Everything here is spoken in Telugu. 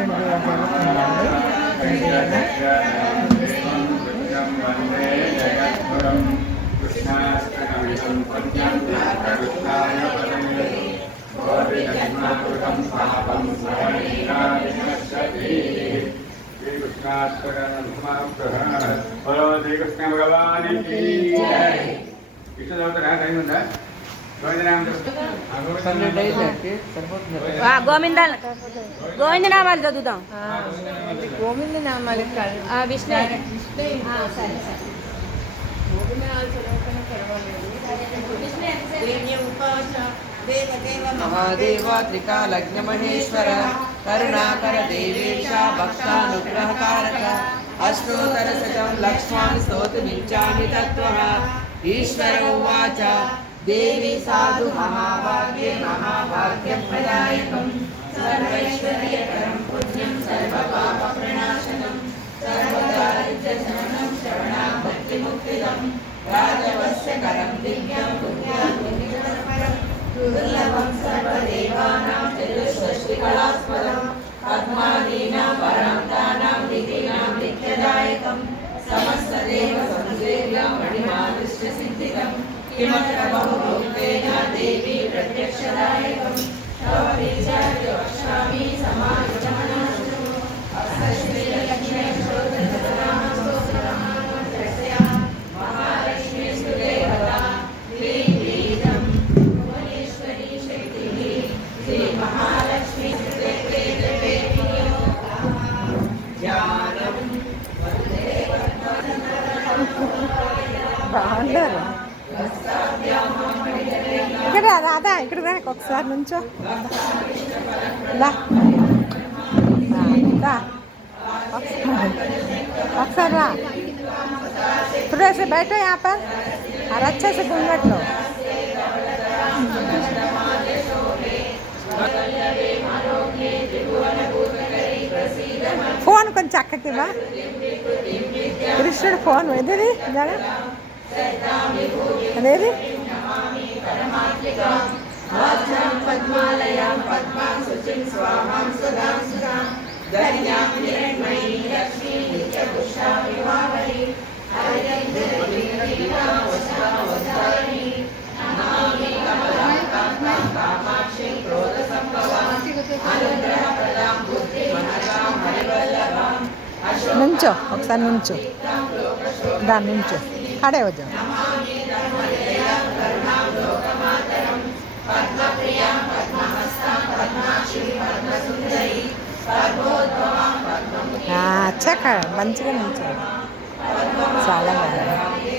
కృష్ణుడి జరుగుతుందండి. శ్రీకృష్ణ భగవాన్ కృష్ణ చదువుతారా? టైం ఉందా? గోవింద నామాలు చదువుతాం. గోవింద నామాలు విష్ణు మహాదేవ త్రికాలజ్ఞ మహేశ్వర కరుణాకర దేవేశ భక్తానుగ్రహకారక అష్టోత్తర శతం లక్ష్మాన్ స్తోతుమిచ్చామి తత్వః. ఈశ్వర ఉవాచ దేవి సాధు మహాభాగ్యే మహాభాగ్యం ప్రదాయకం సర్వైశ్వర్యకరం పుణ్యం సర్వపాప ప్రణాశనం సర్వదారిద్ర్యశమనం శరణాగతిముక్తిదం రాజవస్యకరం దివ్యం పుణ్యం పుణ్యతరపరం దుర్లభం సర్వదేవానాం చతుష్షష్టికళాస్పదం పద్మాదీనాం వరాంతానాం నిధీనాం నిత్యదాయకం సమస్తదేవ సంసేవ్యం మణిమాదృష్టసిద్ధికం కిమత్ర బహుభోక్తేన దేవి ప్రత్యక్షదాయకం తవ విచార్య వక్ష్యామి సమాజమనాశనం అష్టశ్రీలక్ష్మీ మహాలక్ష్మీ సుదేవత శ్రీపీఠం భువనేశ్వరీ శక్తి శ్రీ మహాలక్ష్మీ బాగుంటారు. ఇక్కడ రాదా, ఇక్కడ రా ఒకసారి నుంచో ఒకసారి రా. थोड़ा से बैठो यहाँ पर और अच्छे से घूंघट लो. ఫోన్ కొంచెం చక్కకి బా. కృష్ణుడు ఫోన్ ఏది జగ అదేది నుంచో ఒకసారి నుంచో దాని నుంచో ఖడే వద్దాం. అచ్చాక మంచిగా నుంచో చాలా బాగుంది.